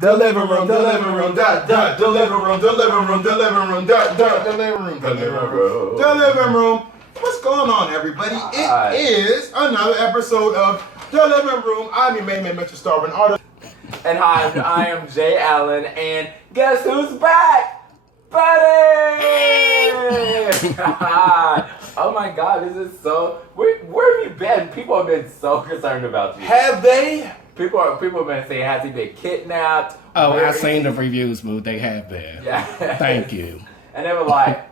The living room, the living room, dot, dot, the living room, the living room, the living room, dot, dot, the living room, the living room, the living room. What's going on, everybody? It is another episode of The Living Room. I'm your main man, Mr. Starvin Artist. And hi, I am Jaye Allen, and guess who's back? Buddy! Oh my God, this is so... Where have you been? People have been so concerned about you. Have they? People have been saying, has he been kidnapped? Oh, I've seen the reviews, Moo. They have been. Yeah. Thank you. And they were like,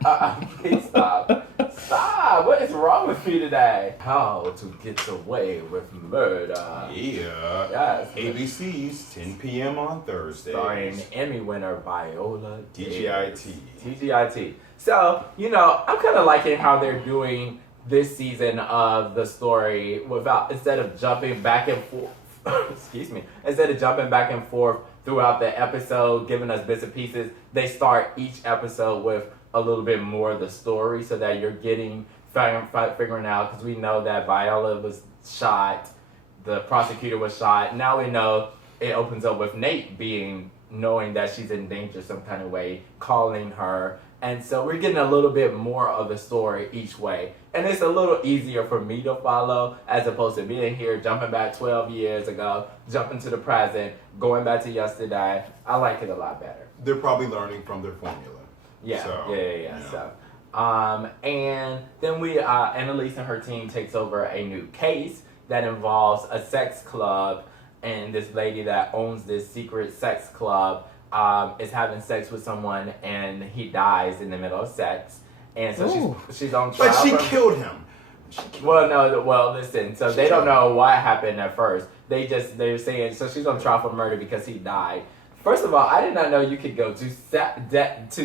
please stop. Stop. What is wrong with me today? How to Get Away with Murder. Yeah. Yes. ABC's 10 p.m. on Thursday. Starring Emmy winner Viola TGIT. TGIT. So, I'm kind of liking how they're doing this season of the story instead of jumping back and forth. Instead of jumping back and forth throughout the episode, giving us bits and pieces, they start each episode with a little bit more of the story so that you're figuring out, because we know that Viola was shot, the prosecutor was shot. Now we know it opens up with Nate knowing that she's in danger some kind of way, calling her. And so we're getting a little bit more of the story each way. And it's a little easier for me to follow as opposed to being here, jumping back 12 years ago, jumping to the present, going back to yesterday. I like it a lot better. They're probably learning from their formula. Yeah, so, yeah. So, and then Annalise and her team takes over a new case that involves a sex club, and this lady that owns this secret sex club is having sex with someone, and he dies in the middle of sex, and so she's on trial. But she killed him. Listen. So they don't know what happened at first. They're saying so she's on trial for murder because he died. First of all, I did not know you could go to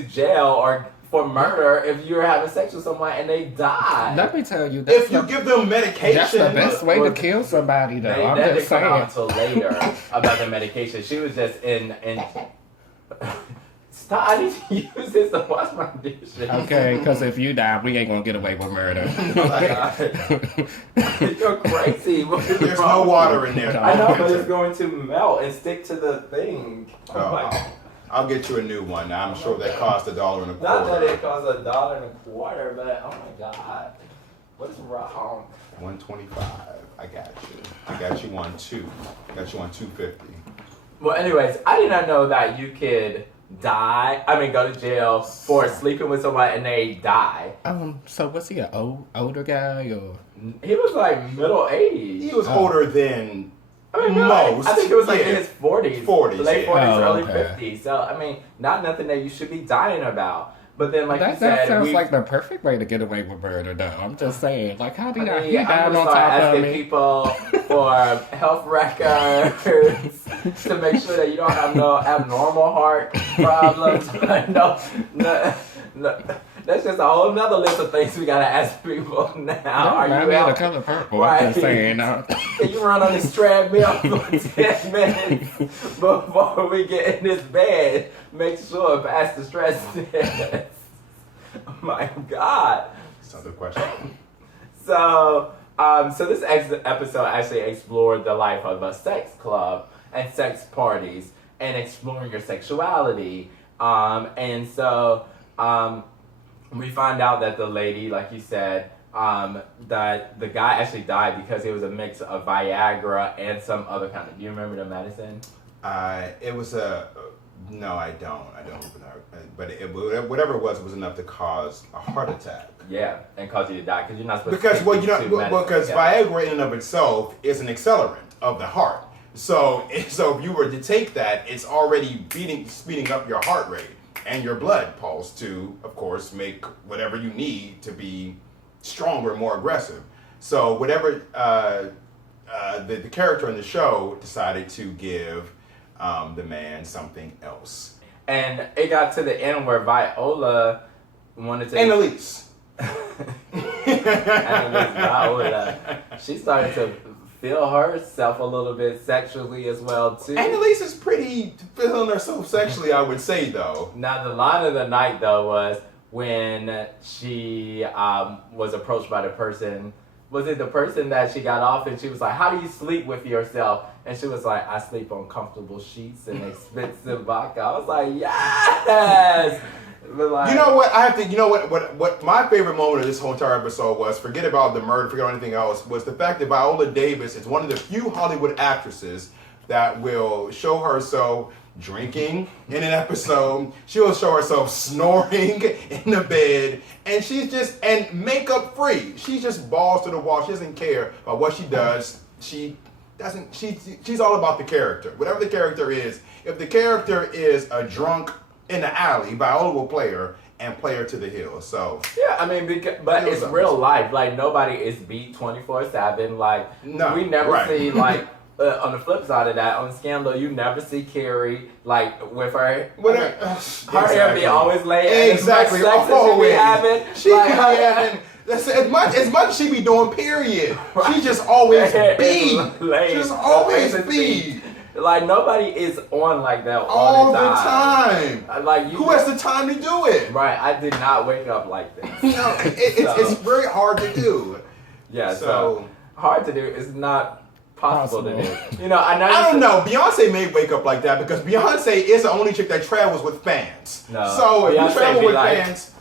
jail or for murder if you were having sex with someone and they die. Let me tell you, if you give them medication, that's the best way to kill somebody. Though They I'm didn't just come out saying. until later about the medication. She was just in. Stop! I need to use this to wash my dishes. Okay, because if you die, we ain't gonna get away with murder. You're crazy. There's no water in there. I know, but it's going to melt and stick to the thing. I'll get you a new one. Now, I'm sure that cost $1.25. Not that it costs $1.25, but oh my God, what's wrong? $1.25. I got you. I got you one too. Got you on $2.50. Well, anyways, I did not know that you could go to jail for sleeping with somebody and they die. So was he an older guy or? He was like middle age. He was older than most. I think it was like in his 40s. 40s, late 40s, early okay. 50s. So, not nothing that you should be dying about. But then, like that, you said... That sounds like the perfect way to get away with murder, though. I'm just saying. Like, how did he I'm die on gonna top start of asking me? people for health records to make sure that you don't have no abnormal heart problems. No. That's just a whole nother list of things we gotta ask people now. Are you out? The color purple. Right. I'm just saying. Can you run on this treadmill for 10 minutes before we get in this bed? Make sure to pass the stress test. Oh my God. That's another question. So this episode actually explored the life of a sex club and sex parties and exploring your sexuality. We find out that the lady, like you said, that the guy actually died because it was a mix of Viagra and some other kind of. Do you remember the medicine? It was a. No, I don't. But whatever it was enough to cause a heart attack. Yeah, and cause you to die because you're not supposed to. Because Viagra in and of itself is an accelerant of the heart. So if you were to take that, it's already speeding up your heart rate and your blood pulse to, of course, make whatever you need to be stronger, more aggressive. So whatever the character in the show decided to give the man something else. And it got to the end where Viola wanted to... Annalise, Viola. She started to feel herself a little bit sexually as well, too. Annalise is pretty feeling herself sexually, I would say, though. Now, the line of the night, though, was when she was approached by the person. Was it the person that she got off and she was like, how do you sleep with yourself? And she was like, I sleep on comfortable sheets and expensive vodka. I was like, yes! But like, you know what? What my favorite moment of this whole entire episode was, forget about the murder, forget about anything else, was the fact that Viola Davis is one of the few Hollywood actresses that will show herself drinking in an episode. She'll show herself snoring in the bed, and she's just, and makeup free. She's just balls to the wall. She doesn't care about what she does. She's all about the character. Whatever the character is, if the character is a drunk in the alley, Viola will play her and play her to the hill. So yeah, I mean, but it's real life. Like, nobody is beat 24/7. Like, no, we never see like. On the flip side of that, on Scandal, you never see Carrie like with her. Her hair be always laid. Exactly. As much sex as she be having. She like, be having. As much as she be doing. Period. Right. She just always be. Just always be. Like, nobody is on like that all the time. Like, who has the time to do it? Right. I did not wake up like this. No, it's very hard to do. Yeah. So hard to do. It's not possible to do. You know, I don't know. Beyonce may wake up like that because Beyonce is the only chick that travels with fans. No. So if you travel with fans,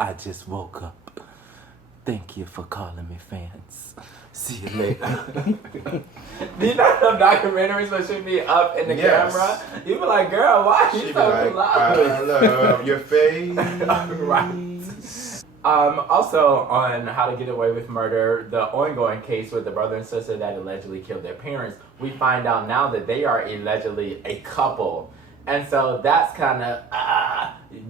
I just woke up. Thank you for calling me fans. See you later. Do you know some documentaries where she'd be up in the camera? You be like, girl, why are you so like, loud? I love your face. Right. Also, on How to Get Away with Murder, the ongoing case with the brother and sister that allegedly killed their parents, we find out now that they are allegedly a couple. And so that's kind of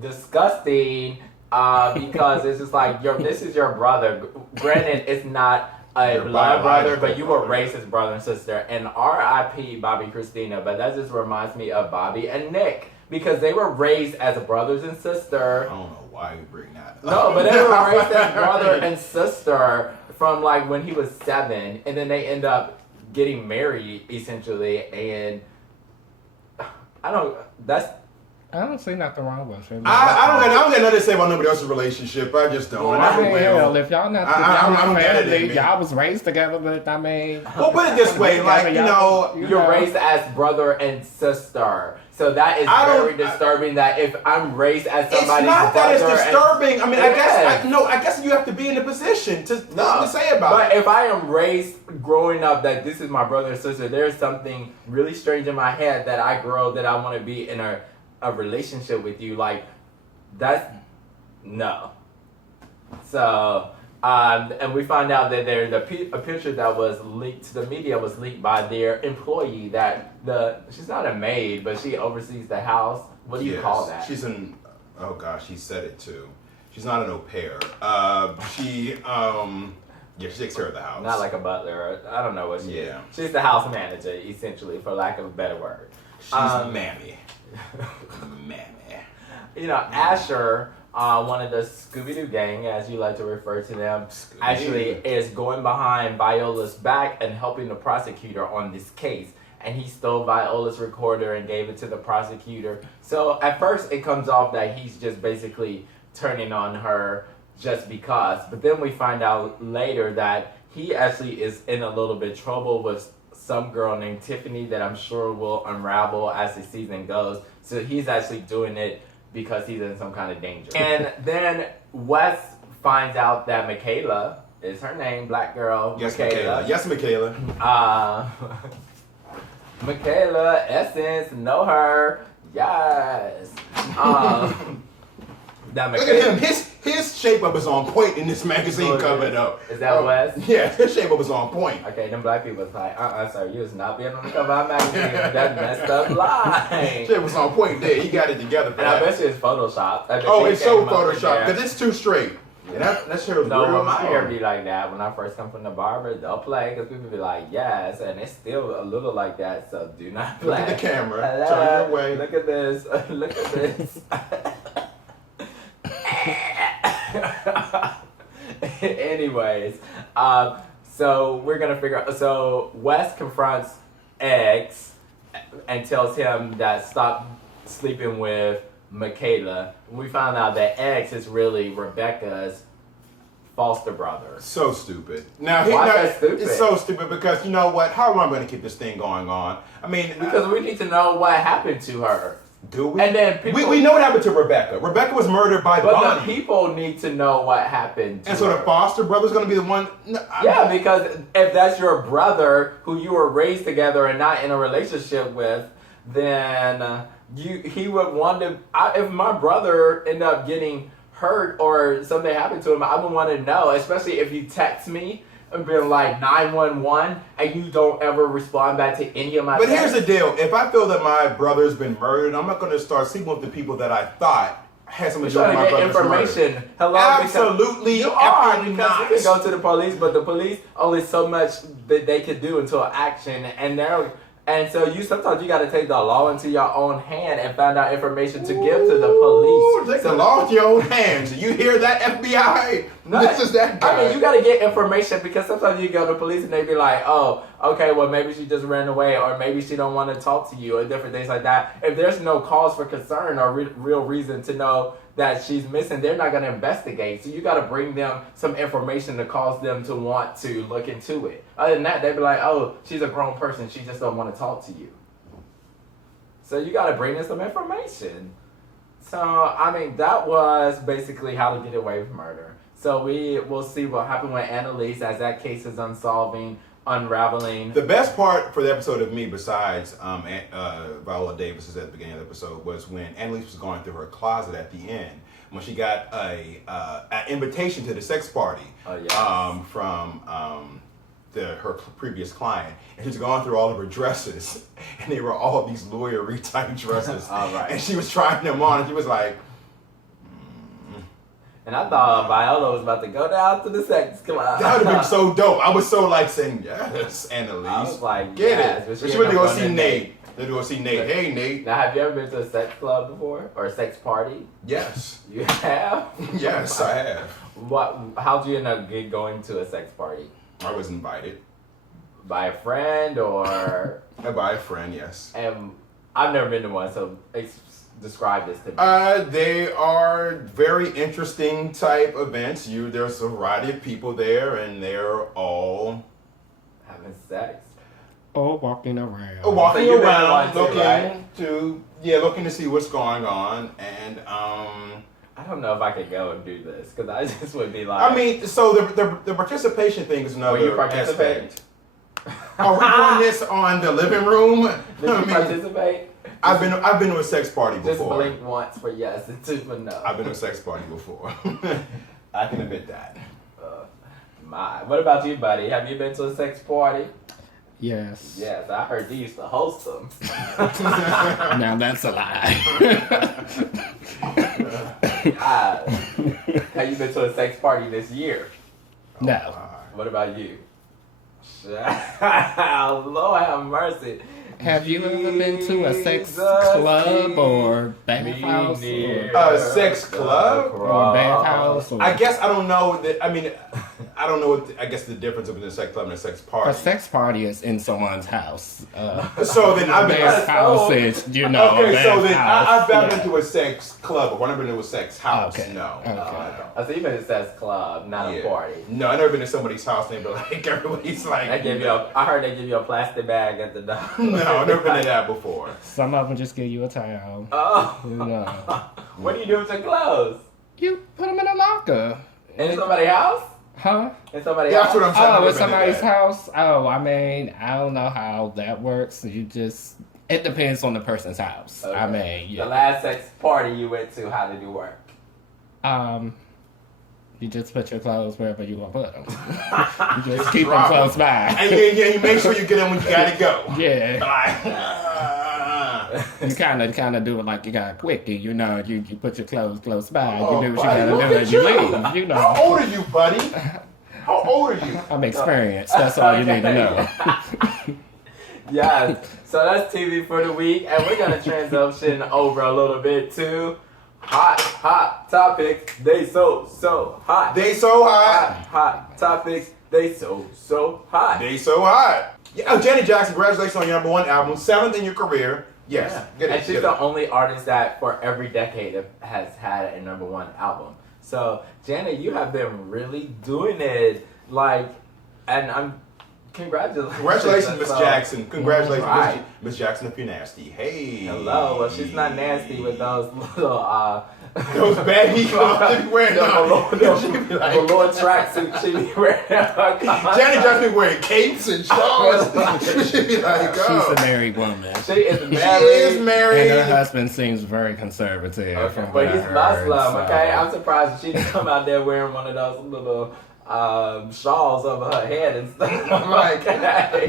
disgusting because it's just like, this is your brother. Granted, it's not a blood brother, but you were raised as brother and sister. And R.I.P. Bobby Christina, but that just reminds me of Bobby and Nick. Because they were raised as brothers and sisters. I don't know why you bring that up. No, but they were raised as brother and sister from like when he was 7. And then they end up getting married, essentially. And I don't see nothing wrong with it. I don't got nothing to say about nobody else's relationship. I just don't. Hell, if y'all not family, y'all was raised together, but I mean. Well, put it this way, like, you're raised as brother and sister. So that is very disturbing that if I'm raised as somebody's brother. It's not that it's disturbing. I guess you have to be in a position to say about it. But if I am raised growing up that this is my brother and sister, there's something really strange in my head that I grow that I want to be in a relationship with you. Like, that's no. So, and we find out that there's a picture that was leaked to the media was leaked by their employee that she's not a maid, but she oversees the house. What do you call that? She's oh gosh, he said it too. She's not an au pair. She takes care of the house. Not like a butler. I don't know what she is. She's the house manager, essentially, for lack of a better word. She's mammy. Mammy. You know, Asher, one of the Scooby-Doo gang, as you like to refer to them, actually is going behind Viola's back and helping the prosecutor on this case. And he stole Viola's recorder and gave it to the prosecutor. So at first it comes off that he's just basically turning on her just because. But then we find out later that he actually is in a little bit of trouble with some girl named Tiffany that I'm sure will unravel as the season goes. So he's actually doing it because he's in some kind of danger. And then Wes finds out that Michaela is her name, black girl. Yes, Michaela. Yes, Michaela. Michaela, Essence, know her. Yes. That Look at him. His shape up is on point in this magazine cover, though. Is that Wes? Yeah, his shape up is on point. Okay, them black people was like, sir, you was not being on the cover of our magazine. That messed up line. Shape was on point there. He got it together. And I bet you it's Photoshopped. It's so Photoshopped because it's too straight. And that hair was real my hair be like that. When I first come from the barber, they'll play because people be like, yes, and it's still a little like that. So do not play. Look at the camera. Turn your way. Look at this. Look at this. Anyways, so we're gonna figure out. So Wes confronts X and tells him that stop sleeping with Michaela. We found out that X is really Rebecca's foster brother. So stupid. Now, Why is that stupid? It's so stupid because you know what? How am I going to keep this thing going on? I mean, Because we need to know what happened to her. do we? And then people, we know what happened to Rebecca. Rebecca was murdered by but Bonnie. the people need to know what happened to And so her. the foster brother's going to be the one. No, Yeah, because if that's your brother who you were raised together and not in a relationship with, then he would want to. If my brother ended up getting hurt or something happened to him, I would want to know, especially if you text me and been like 911 and you don't ever respond back to any of my But texts. here's the deal. If I feel that my brother's been murdered, I'm not going to start sleeping with the people that I thought had something to do with Trying my to get brother's murder. information. Hello, Absolutely you are, effing because not. you can go to the police, but the police only so much that they could do until action, and so sometimes you got to take the law into your own hand and find out information to give to the Ooh, police. take the law into your own hands. You hear that, FBI? No, This is that guy. I mean, you got to get information because sometimes you go to police and they be like, oh, okay, well, maybe she just ran away or maybe she don't want to talk to you or different things like that. If there's no cause for concern or real reason to know that she's missing, they're not going to investigate. So you got to bring them some information to cause them to want to look into it. Other than that, they'd be like, oh, she's a grown person. She just don't want to talk to you. So you got to bring them some information. So, I mean, that was basically how to get away with murder. So we will see what happened with Annalise as that case is unraveling. The best part for the episode of me, besides Viola Davis at the beginning of the episode, was when Annalise was going through her closet at the end when she got an invitation to the sex party from her previous client, and she's going through all of her dresses, and they were all these lawyery type dresses. All right. And she was trying them on, and she was like, And I thought Viola was about to go down to the sex club. that would have been so dope. I was so like saying, yes, Annalise. I was like, get yes, it. but But she she went to ended go up see going to Nate. They're going to go see Nate. Hey, Nate. Now, have you ever been to a sex club before or a sex party? Yes. You have? Yes, I have. How'd you end up going to a sex party? I was invited. By a friend or? By a friend, yes. And I've never been to one, so describe this to me. They are very interesting type events. There's a variety of people there, and they're all Having sex. Or walking around. walking So you've been around, to one too, looking to see what's going on, and I don't know if I could go and do this because I just would be like. I mean, so the participation thing is another Will you participate? aspect. Are we doing this on the living room? Did you participate? I've been to a sex party Just before. blink once for yes and two for no. I've been to a sex party before. I can admit that. What about you, buddy? Have you been to a sex party? Yes. Yes, I heard you used to host them. Now that's a lie. Have you been to a sex party this year? No. What about you? Lord have mercy. Have you ever been to a sex Jesus, club or bathhouse? A sex club? Or bathhouse? Or I guess I don't know that. I mean, I don't know. I guess the difference between a sex club and a sex party. a sex party is in someone's house. So then I've been. Bathhouse is, Okay, so then I've bathhouse, been to a sex club, but I've never been to a sex house. Okay. No. Okay. So you've been to a sex club, not a party. No, I've never been to somebody's house and they be like, everybody's like. I heard they give you a plastic bag at the door. No, I've never been to that before. Some of them just give you a towel. Oh. You know. What do you do with your clothes? You put them in a locker. In somebody's house? Huh? In somebody's That's house? what I'm saying. I've Oh, never in been to somebody's that. house? Oh, I mean, I don't know how that works. It depends on the person's house. Okay. I mean, The last sex party you went to, how did it work? You just put your clothes wherever you want to put them. You just keep them close by. And you make sure you get them when you gotta go. Yeah. Like, You kind of do it like you got a quickie, you know. You put your clothes close by. Oh, you do what buddy, you look gotta do at and you you. leave. You how know. old are you, buddy? How old are you? I'm experienced. That's all you need to know. Yes. So that's TV for the week, and we're gonna transition over a little bit to hot topics. They so hot. They so hot. Hot topics. They so hot. They so hot. Yeah, oh, Janet Jackson, congratulations on your #1 album, 7th in your career. Yes, get it. And she's get the it. only artist that for every decade has had a #1 album. So, Janet, you have been really doing it, like, and Congratulations, Miss Jackson. Congratulations, Right. Miss Jackson, if you're nasty. Hey. Hello. Well, she's not nasty with those little those baggy clothes she be wearing. The little tracksuit she be wearing. Janet just be wearing capes and shawls. She be like, She's a married woman. She is married. She is married. And her husband seems very conservative. Okay, but he's Muslim, okay? I'm surprised she didn't come out there wearing one of those little shawls over her head and stuff. Like,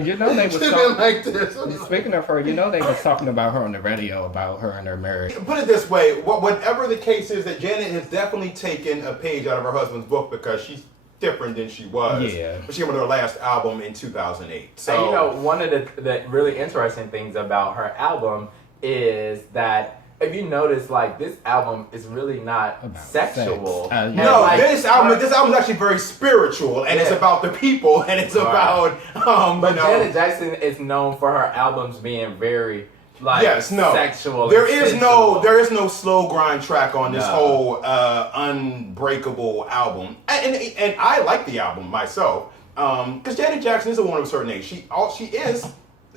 you know, they was talking like this. Speaking of her, you know, they was talking about her on the radio about her and her marriage. Put it this way, whatever the case is, that Janet has definitely taken a page out of her husband's book because she's different than she was. Yeah. She came with her last album in 2008. So, and you know, one of the really interesting things about her album is that if you notice, like, this album is really not About sexual. sex. no, like, this album is actually very spiritual, and it's about the people, and it's about But Janet Jackson is known for her albums being very sexual. There is no slow grind track on this whole Unbreakable album, and I like the album myself because Janet Jackson is a woman of a certain age. She is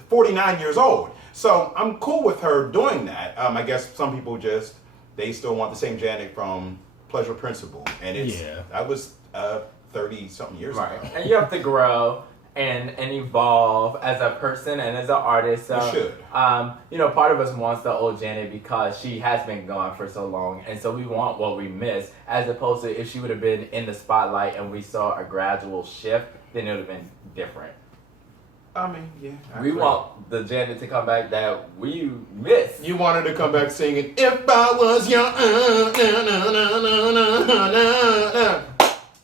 49 years old. So I'm cool with her doing that. I guess some people they still want the same Janet from Pleasure Principle, and that was 30 something years ago. And you have to grow and evolve as a person and as an artist. So, you should. You know, part of us wants the old Janet because she has been gone for so long, and so we want what we miss, as opposed to if she would have been in the spotlight and we saw a gradual shift, then it would have been different. I mean, yeah. We want the Janet to come back that we miss. You want her to come back singing, "If I Was Your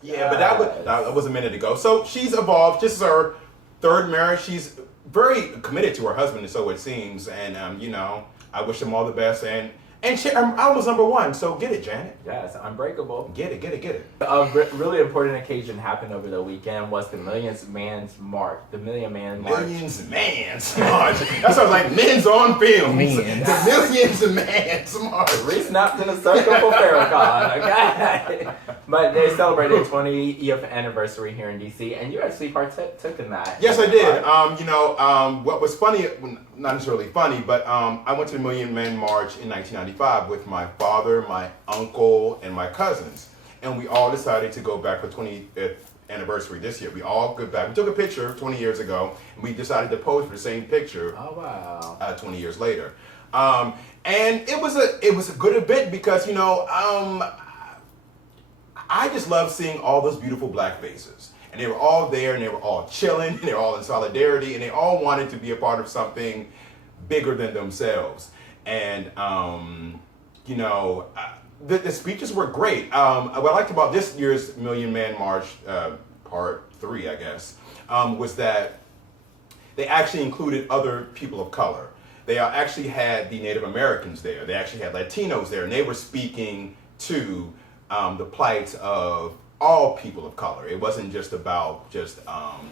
Yeah, but that was a minute ago. So she's evolved. This is her third marriage. She's very committed to her husband, so it seems. And you know, I wish them all the best. And she, I was #1, so get it, Janet. Yes, Unbreakable. Get it. A really important occasion happened over the weekend was the Million Man's March. Millions Man's March. That sounds like men's on film. The Millions Man's March. Re-snapped in a circle for Farrakhan, okay? But they celebrated 20th anniversary here in DC, and you actually partook in that. Yes, I did. You know, what was funny, not necessarily funny, but I went to the Million Man March in 1995 with my father, my uncle, and my cousins. And we all decided to go back for 20th anniversary this year. We all go back. We took a picture 20 years ago, and we decided to pose for the same picture. Oh, wow. 20 years later. And it was a good event because, you know, I just love seeing all those beautiful black faces. And they were all there, and they were all chilling, and they were all in solidarity, and they all wanted to be a part of something bigger than themselves. And, you know, the speeches were great. What I liked about this year's Million Man March, part 3, I guess, was that they actually included other people of color. They actually had the Native Americans there. They actually had Latinos there, and they were speaking to the plight of all people of color. It wasn't just about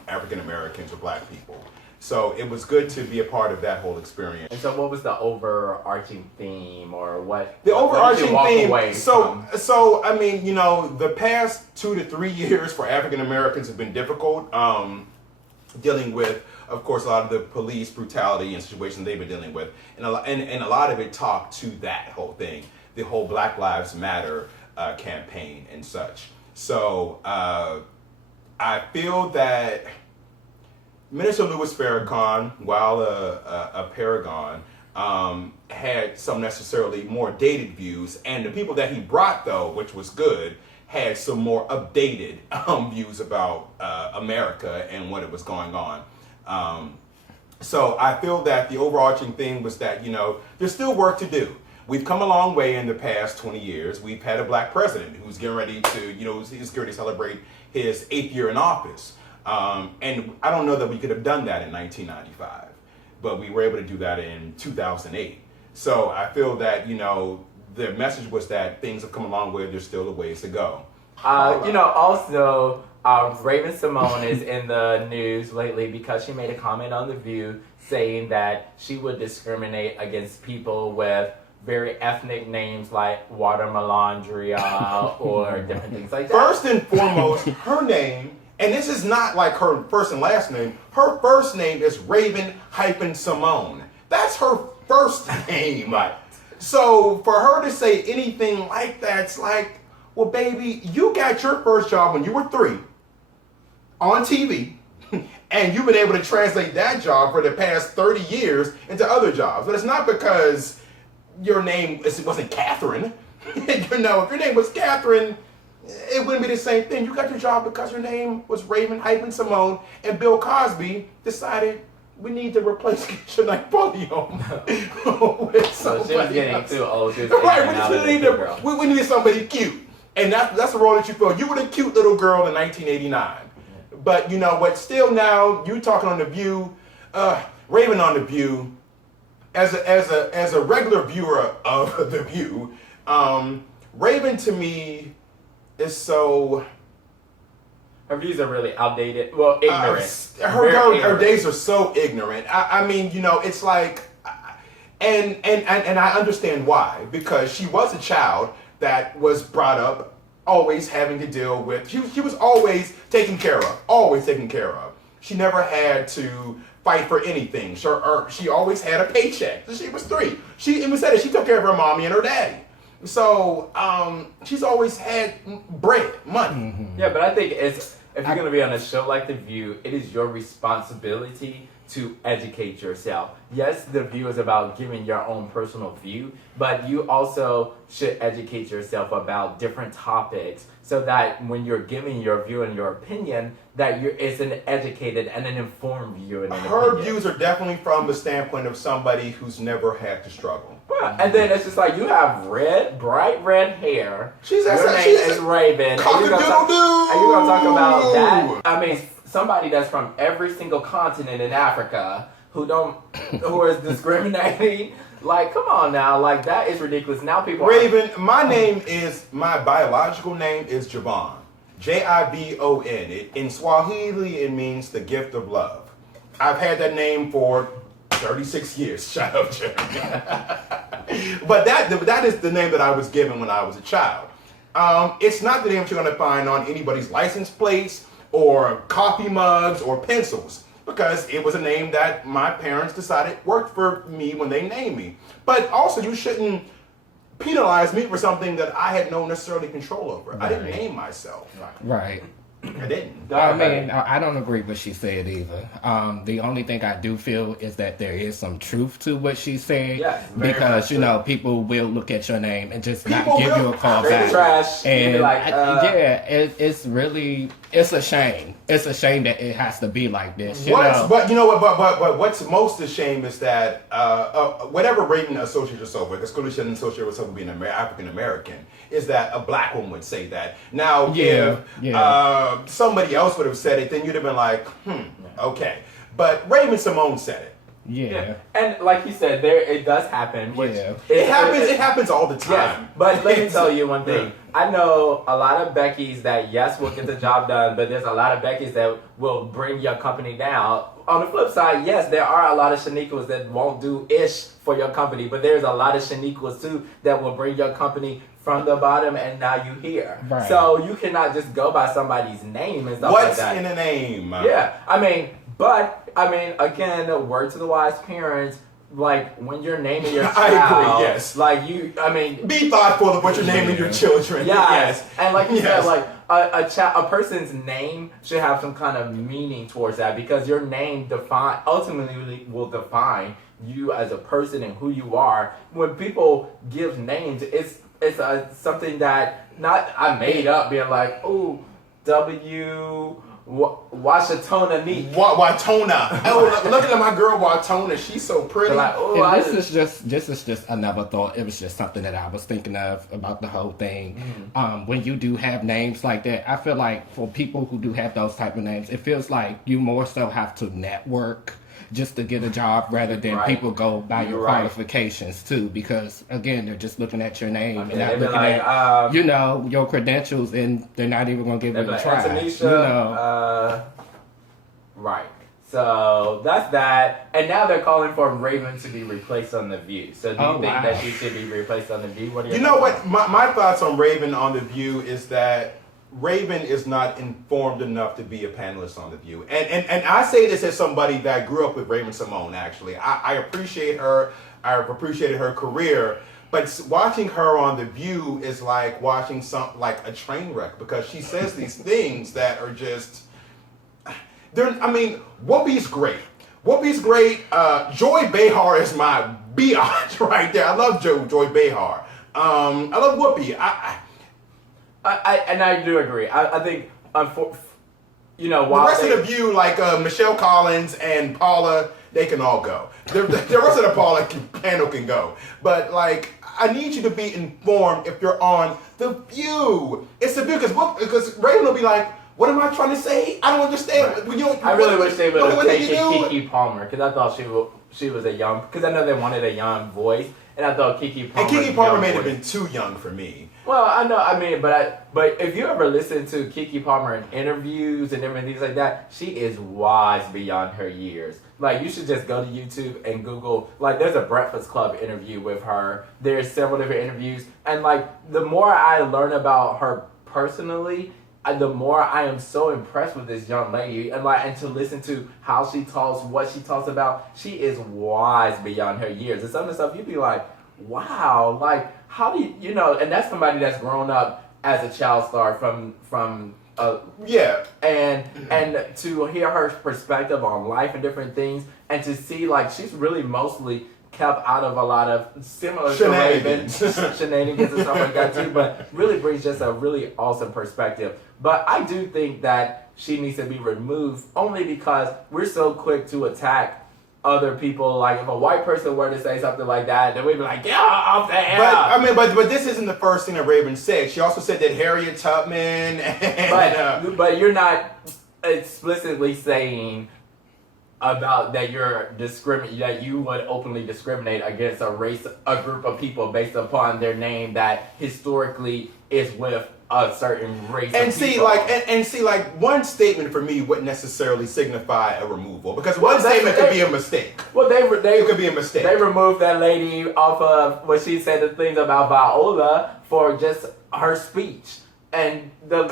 African Americans or black people. So it was good to be a part of that whole experience. And so what was the overarching theme, or what? The overarching theme, so I mean, you know, the past 2 to 3 years for African Americans have been difficult, dealing with, of course, a lot of the police brutality and situations they've been dealing with. And a lot of it talked to that whole thing, the whole Black Lives Matter campaign and such. So I feel that Minister Louis Farrakhan, while a paragon, had some necessarily more dated views, and the people that he brought, though, which was good, had some more updated views about America and what it was going on. So I feel that the overarching thing was that, you know, there's still work to do. We've come a long way in the past 20 years. We've had a black president who's getting ready to, you know, he's getting ready to celebrate his 8th year in office. And I don't know that we could have done that in 1995, but we were able to do that in 2008. So I feel that, you know, the message was that things have come a long way. There's still a ways to go. You know, also, Raven-Symoné is in the news lately because she made a comment on The View saying that she would discriminate against people with very ethnic names like Watermelondria or different things like that. First and foremost, her name, and this is not like her first and last name, her first name is Raven-Symoné. That's her first name. Right. So for her to say anything like that, it's like, well, baby, you got your first job when you were 3 on TV, and you've been able to translate that job for the past 30 years into other jobs. But it's not because your name wasn't Catherine. If your name was Catherine, it wouldn't be the same thing. You got your job because your name was Raven-Symoné, and Bill Cosby decided we need to replace Shania Pulliam. So she was getting too old. She was Right, we needed somebody cute. And that's the role that you fill. You were the cute little girl in 1989. But you know what? Still now, you talking on The View, Raven on The View, as a regular viewer of The View, Raven to me is so. Her views are really outdated. Well, ignorant. Her days are so ignorant. I mean, it's like, and I understand why, because she was a child that was brought up always having to deal with, she was always taken care of. She never had to fight for anything. She always had a paycheck. She was 3. She even said it, she took care of her mommy and her daddy. So she's always had bread, money. Mm-hmm. Yeah, but I think if you're going to be on a show like The View, it is your responsibility to educate yourself. Yes, The View is about giving your own personal view, but you also should educate yourself about different topics so that when you're giving your view and your opinion, that it's an educated and an informed view and an Her opinion. views are definitely from the standpoint of somebody who's never had to struggle. Yeah, and then it's just like you have bright red hair. Your name she's is Raven. Cock-a-doodle-doo! And you're gonna talk about that? I mean, somebody that's from every single continent in Africa who is discriminating. Like, come on now, like that is ridiculous. Now people Raven, my biological name is Javon. Jibon. In Swahili, it means the gift of love. I've had that name for 36 years. Shut up, Jeremy. But that is the name that I was given when I was a child. It's not the name that you're going to find on anybody's license plates or coffee mugs or pencils, because it was a name that my parents decided worked for me when they named me. But also, you shouldn't penalize me for something that I had no necessarily control over. Right. I didn't name myself. Right. I didn't. I mean, I don't agree with what she said either. The only thing I do feel is that there is some truth to what she said. Yes, because, people will look at your name and just not give you a call Straight back. Trash. And Like, it's a shame. It's a shame that it has to be like this. But you know what? But what's most a shame is that whatever Raven associates herself with, because clearly she doesn't associate herself with being African American, is that a black woman would say that. Now, if somebody else would have said it, then you'd have been like, okay. But Raven-Symoné said it. Yeah. And like you said, it does happen. Which it happens all the time. Yes, but let me tell you one thing. I know a lot of Beckys that, yes, will get the job done, but there's a lot of Beckys that will bring your company down. On the flip side, yes, there are a lot of Shaniquas that won't do ish for your company, but there's a lot of Shaniquas too that will bring your company from the bottom, and now you here. Right. So you cannot just go by somebody's name and stuff like that. What's in a name? Yeah, I mean, again, word to the wise parents, like, when you're naming your child, I agree, yes. Like, be thoughtful of what you're naming your children. Yes. And like you said, like, a person's name should have some kind of meaning towards that, because your name ultimately will define you as a person and who you are. When people give names, it's something that not I made up, being like, oh, Washatona Neek. Watona. Oh, look at my girl Watona. She's so pretty. Like, this is just another thought. It was just something that I was thinking of about the whole thing. Mm-hmm. When you do have names like that, I feel like for people who do have those type of names, it feels like you more so have to network just to get a job, rather than people go by your qualifications too, because again, they're just looking at your name and not looking at your credentials, and they're not even gonna give you a try. Antonisha, right. So that's that. And now they're calling for Raven to be replaced on The View. So do you think that she should be replaced on The View? What are your thoughts? My thoughts on Raven on The View is that Raven is not informed enough to be a panelist on The View. And I say this as somebody that grew up with Raven-Symoné, actually. I appreciate her. I've appreciated her career. But watching her on The View is like watching like a train wreck, because she says these things that are just... Whoopi's great. Whoopi's great. Joy Behar is my biatch right there. I love Joy Behar. I love Whoopi. I do agree. I think, while the rest of The View, like Michelle Collins and Paula, they can all go. The rest of the Paula panel can go. But like, I need you to be informed if you're on The View. It's The View, because Raven will be like, what am I trying to say? I don't understand. Right. I really wish they would have taken Keke Palmer, because I thought she was a young, because I know they wanted a young voice, and I thought Keke Palmer may have been too young for me. Well, I know, but if you ever listen to Keke Palmer in interviews and different things like that, she is wise beyond her years. Like, you should just go to YouTube and Google, like, there's a Breakfast Club interview with her. There's several different interviews, and like, the more I learn about her personally, the more I am so impressed with this young lady, and to listen to how she talks, what she talks about, she is wise beyond her years. And some of the stuff you'd be like, wow, like, how do you and that's somebody that's grown up as a child star from and to hear her perspective on life and different things, and to see like she's really mostly kept out of a lot of similar shenanigans and stuff like that too, but really brings just a really awesome perspective. But I do think that she needs to be removed, only because we're so quick to attack other people. Like, if a white person were to say something like that, then we'd be like, get off the hell. But this isn't the first thing that Raven said. She also said that Harriet Tubman and... But you're not explicitly saying about that that you would openly discriminate against a group of people based upon their name that historically is with a certain race and of see people. One statement for me wouldn't necessarily signify a removal, because one statement could be a mistake. Well, it could be a mistake. They removed that lady off of when she said the things about Viola for just her speech, and the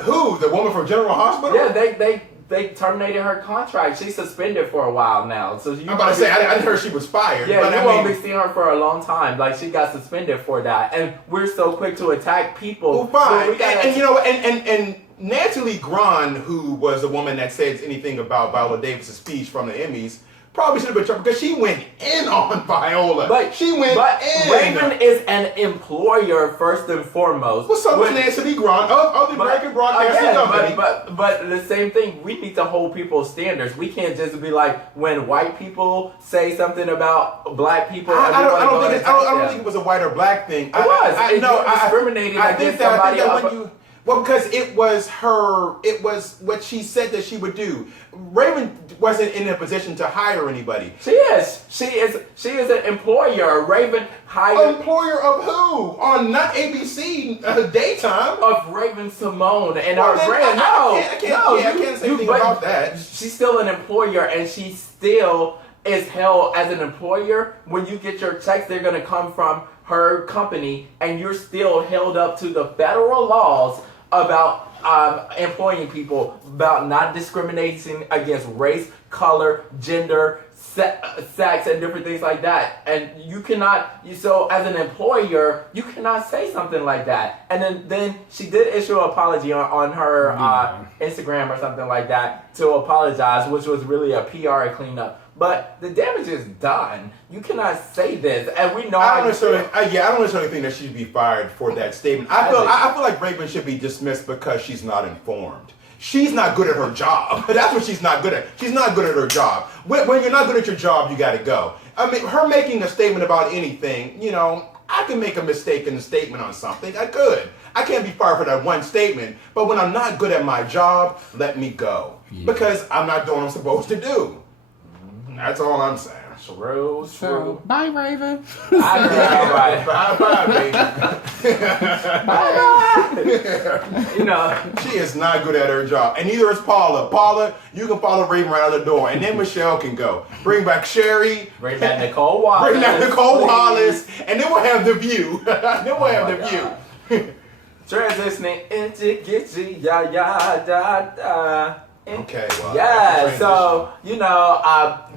woman from General Hospital. Yeah, they terminated her contract. She's suspended for a while now. So I'm about to say, I didn't heard she was fired. Yeah, but you won't be seeing her for a long time. Like, she got suspended for that. And we're so quick to attack people. Well, fine. And Nancy Lee Grahn, who was the woman that said anything about Viola Davis' speech from the Emmys, probably should have been trouble, because she went in on Viola. But Raven is an employer first and foremost. Well, so was Nancy Lee Grahn of the American Broadcasting Company. But the same thing, we need to hold people's standards. We can't just be like, when white people say something about black people, I don't think it was a white or black thing. It was. Discriminating against somebody. Well, because it was what she said that she would do. Raven wasn't in a position to hire anybody. She is. She is an employer. Raven hired. Employer of who? On not ABC daytime. Of Raven-Symoné and her brand. I can't say anything about that. She's still an employer, and she still is held as an employer. When you get your checks, they're going to come from her company, and you're still held up to the federal laws about employing people, about not discriminating against race, color, gender, sex, and different things like that. And you cannot, so as an employer, you cannot say something like that. And then she did issue an apology on her Instagram or something like that to apologize, which was really a PR cleanup. But the damage is done. You cannot say this, and we know. I don't necessarily think that she should be fired for that statement. I feel like Raven should be dismissed because she's not informed. She's not good at her job. That's what she's not good at. She's not good at her job. When you're not good at your job, you got to go. I mean, her making a statement about anything, I can make a mistake in a statement on something. I could. I can't be fired for that one statement. But when I'm not good at my job, let me go, because I'm not doing what I'm supposed to do. That's all I'm saying. Shrew. So, bye, Raven. I know, right? You know, She is not good at her job. And neither is Paula. Paula, you can follow Raven right out the door. And then Michelle can go. Bring back Sherry. bring back Nicole Wallace. Bring back Nicole please. Wallace. And then we'll have The View. Then we'll have The View. Transitioning into Gitchy, ya ya da da. Okay, well. Yeah, that's a so, you know,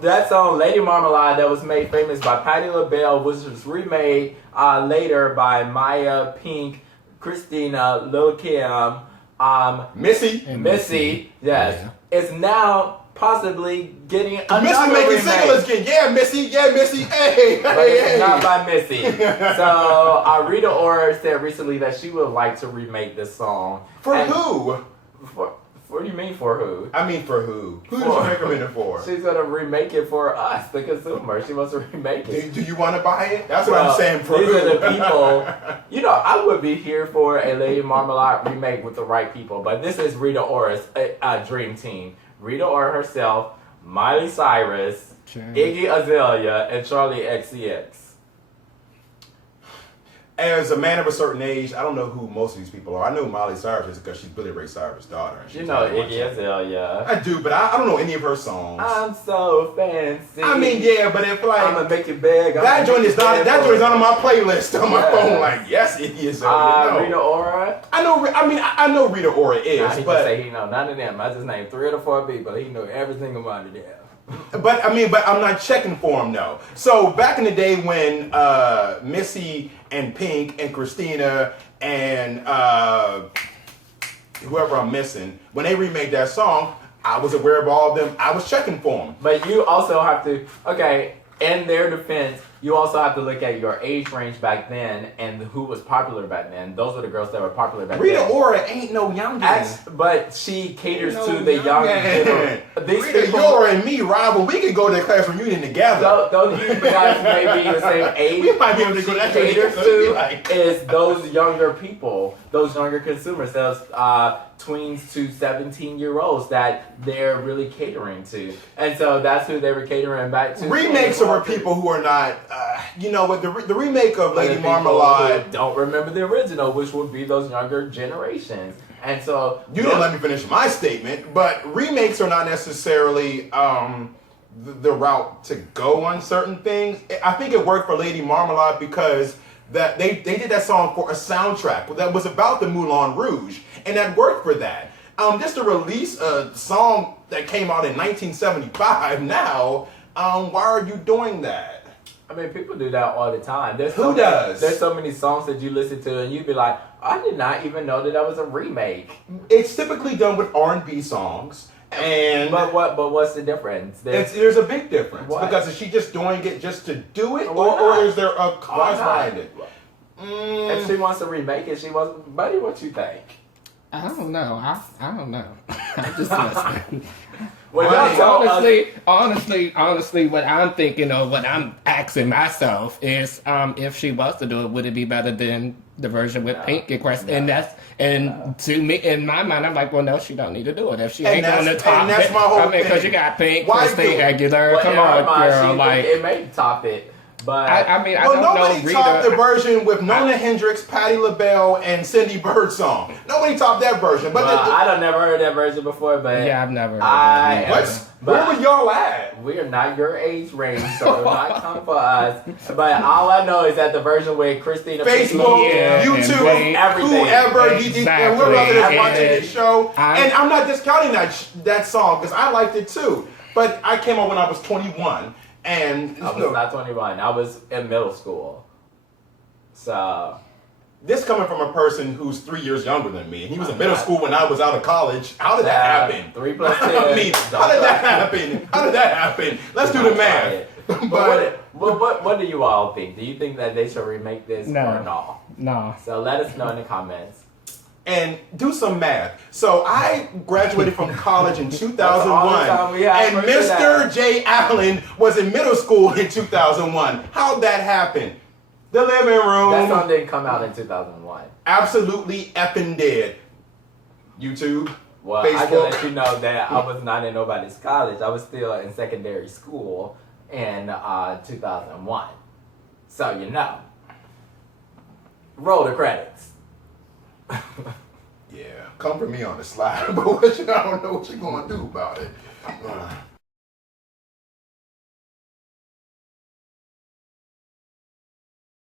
that song, Lady Marmalade, that was made famous by Patti LaBelle, which was remade later by Maya, Pink, Christina, Lil Kim, Missy. Missy, yes. Yeah. It's now possibly getting another Missy making remake. singles again. Yeah, Missy. Yeah, Missy. Hey, But hey, it's hey. not by Missy. So Rita Ora said recently that she would like to remake this song. For And who? What do you mean for who? I mean, for who? Who did For- you recommend it for? She's gonna remake it for us, the consumer. She wants to remake it. Do you want to buy it? That's what I'm saying. For these who? are the people. You know, I would be here for a Lady Marmalade remake with the right people, but this is Rita Ora's dream team. Rita Ora herself, Miley Cyrus, Sure. Iggy Azalea, and Charlie XCX. As a man of a certain age, I don't know who most of these people are. I know Miley Cyrus is because she's Billy Ray Cyrus' daughter. And You she's know on one Iggy channel. Azalea. I do, but I don't know any of her songs. I'm so fancy. I mean, yeah, but if I'm like gonna make it big. that joint is not on my playlist on my Yes. phone. Like, yes, Iggy Azalea. No. Rita Ora. I know. I know Rita Ora Nah, is, he just but say he know none of them. I just named 3 or 4 people. He know every single one of them. But I'm not checking for him though. So back in the day when Missy and Pink and Christina and whoever I'm missing, when they remade that song, I was aware of all of them. I was checking for them. But you also have to, in their defense, you also have to look at your age range back then and who was popular back then. Those were the girls that were popular back Rita then. Ora ain't no youngin. But she caters Ain't to no the young youngin. generation. These Rita people, Ora and me rival. We could go to the class reunion together. those you guys may be the same age. We might be able to go She that caters way. to Like- is those younger people, those younger consumers, those tweens to 17-year-olds that they're really catering to. And so that's who they were catering back to. Remakes are for people who are not, you know what, the remake of But Lady the people Marmalade. who don't remember the original, which would be those younger generations. And so You didn't let me finish my statement, but remakes are not necessarily the route to go on certain things. I think it worked for Lady Marmalade because that they did that song for a soundtrack that was about the Moulin Rouge, and that worked for that. Just to release a song that came out in 1975 now, why are you doing that? I mean, people do that all the time. Who does? There's so many songs that you listen to and you'd be like, I did not even know that was a remake. It's typically done with R&B songs, and But what's the difference? there's a big difference. Why? Because is she just doing it just to do it, Why or not? is there a cause behind it? If she wants to remake it, she wants. Buddy, what you think? I don't know. I don't know. I'm just listening. Well, y'all told us- honestly, what I'm thinking or what I'm asking myself is, if she was to do it, would it be better than the version with Pink and Crest? And to me, in my mind, I'm like, well, no, she don't need to do it if she And ain't on the that's- top. and that's my whole I mean, because thing. you got Pink, Why Christine do it? Aguilera. Well, Come in her on, mind, girl. she Like, it may top it, but I mean, I Well, don't nobody know topped the Rita. version with Nona Hendrix, Patti LaBelle, and Cindy Bird song. Nobody topped that version. But I don't never heard that version before. But Yeah, I've never heard I- that. what? But- Where were y'all at? we are not your age range, so do not come for us. But all I know is that the version with Christina Facebook, Yeah, and YouTube, Wayne, everything. whoever, and whoever else is Exactly. watching this show. I- And I'm not discounting that song because I liked it too. But I came on when I was 21, and I was not 21. I was in middle school. So this coming from a person who's 3 years younger than me, and he was in middle school when I was out of college. How did that happen? 3 plus 10. I mean, how did that happen? How did that happen? Let's do the math. But what do you all think? Do you think that they should remake this No. or no? No. So let us know in the comments. And do some math. So I graduated from college in That's all the time 2001, we have and for Mr. that. J. Allen was in middle school in 2001. How'd that happen? The living That room, song didn't come out in 2001. absolutely effing dead. YouTube, Well, I can Facebook. let you know that I was not in nobody's college. I was still in secondary school. in 2001. So you know. Roll the credits. Yeah, come for me on the slide, but I don't know what you're gonna do about it.